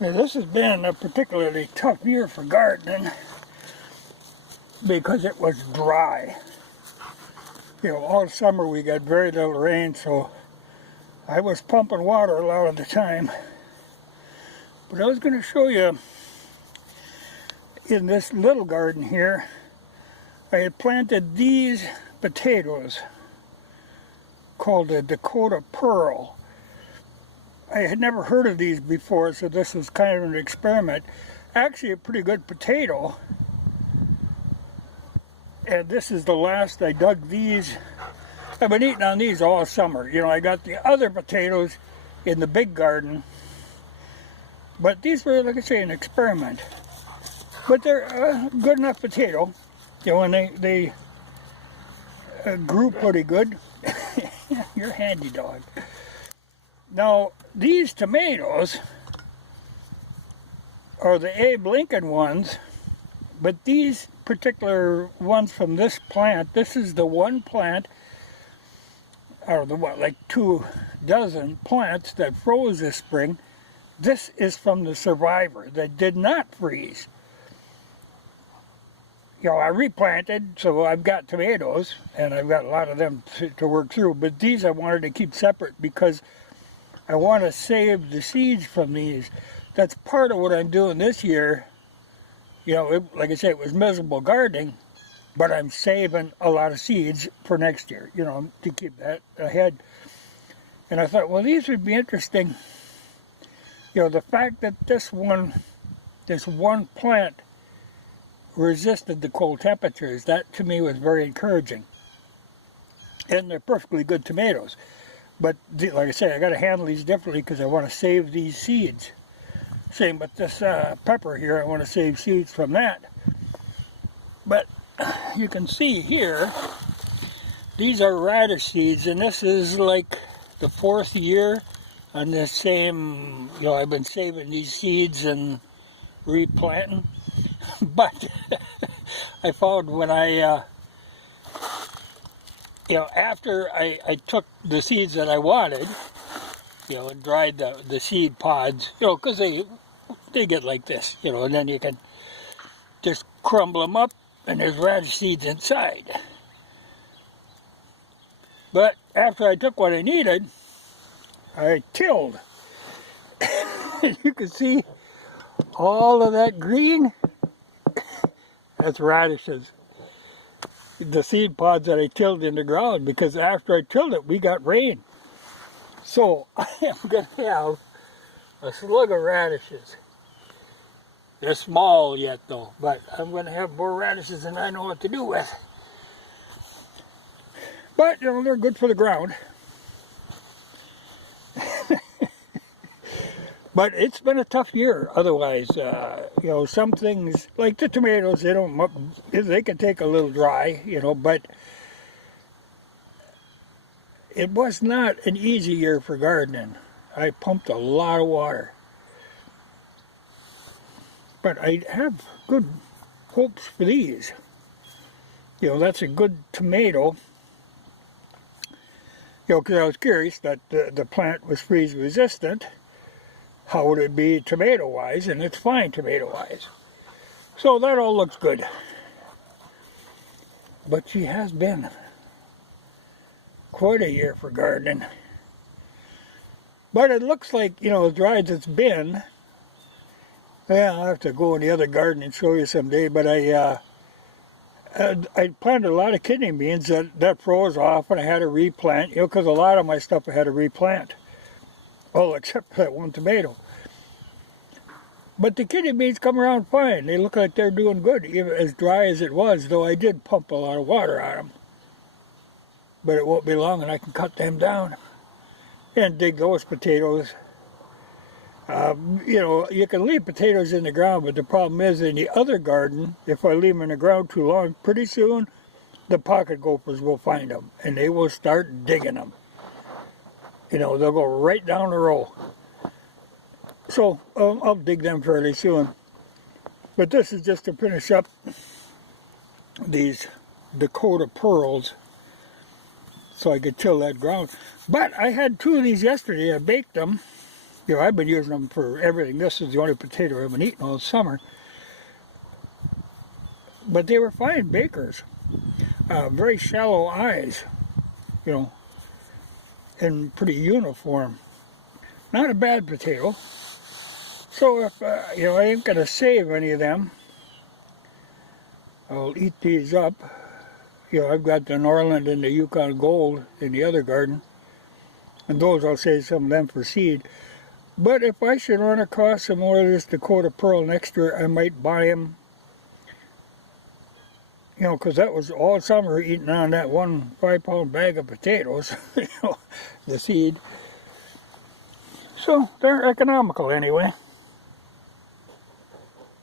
Now, this has been a particularly tough year for gardening because it was dry. You know, all summer we got very little rain, so I was pumping water a lot of the time. But I was going to show you in this little garden here, I had planted these potatoes called the Dakota Pearl. I had never heard of these before, so this was kind of an experiment. Actually a pretty good potato. And this is the last I dug these. I've been eating on these all summer. You know, I got the other potatoes in the big garden. But these were, like I say, an experiment. But they're a good enough potato. You know, and they grew pretty good. You're a handy dog. Now, these tomatoes are the Abe Lincoln ones, but these particular ones from this plant, this is the one plant, or the what, like 24 plants that froze this spring. This is from the survivor that did not freeze. You know, I replanted, so I've got tomatoes, and I've got a lot of them to work through, but these I wanted to keep separate because I want to save the seeds from these. That's part of what I'm doing this year. You know, like I said, it was miserable gardening, but I'm saving a lot of seeds for next year, you know, to keep that ahead. And I thought, well, these would be interesting. You know, the fact that this one plant resisted the cold temperatures, that to me was very encouraging. And they're perfectly good tomatoes. But like I say, I got to handle these differently because I want to save these seeds. Same with this pepper here, I want to save seeds from that. But you can see here, these are radish seeds, and this is like the 4th year on this same, you know, I've been saving these seeds and replanting. But I found when I you know, after I took the seeds that I wanted, you know, and dried the seed pods, you know, because they get like this, you know, and then you can just crumble them up and there's radish seeds inside. But after I took what I needed, I tilled. You can see all of that green, that's radishes. The seed pods that I tilled in the ground, because after I tilled it, we got rain. So I am going to have a slug of radishes. They're small yet though, but I'm going to have more radishes than I know what to do with. But, you know, they're good for the ground. But it's been a tough year otherwise. You know, some things, like the tomatoes, they can take a little dry, you know, but it was not an easy year for gardening. I pumped a lot of water. But I have good hopes for these. You know, that's a good tomato. You know, because I was curious that the plant was freeze resistant. How would it be tomato-wise? And it's fine tomato-wise. So that all looks good. But she has been quite a year for gardening. But it looks like, you know, as dry as it's been, well, I'll have to go in the other garden and show you someday, but I planted a lot of kidney beans that froze off and I had to replant, you know, because a lot of my stuff I had to replant. Well, except for that one tomato. But the kidney beans come around fine. They look like they're doing good, even as dry as it was, though I did pump a lot of water on them. But it won't be long and I can cut them down and dig those potatoes. You know, you can leave potatoes in the ground, but the problem is in the other garden, if I leave them in the ground too long, pretty soon the pocket gophers will find them and they will start digging them. You know, they'll go right down the row. So I'll dig them fairly soon. But this is just to finish up these Dakota Pearls so I could till that ground. But I had 2 of these yesterday. I baked them You know, I've been using them for everything. This is the only potato I've been eating all summer. But they were fine bakers. Very shallow eyes, you know, and pretty uniform. Not a bad potato. So if, you know, I ain't going to save any of them, I'll eat these up. You know, I've got the Norland and the Yukon Gold in the other garden. And those I'll save some of them for seed. But if I should run across some more of this Dakota Pearl next year, I might buy them. You know, because that was all summer eating on that 1 5-pound bag of potatoes, you know, the seed. So they're economical anyway.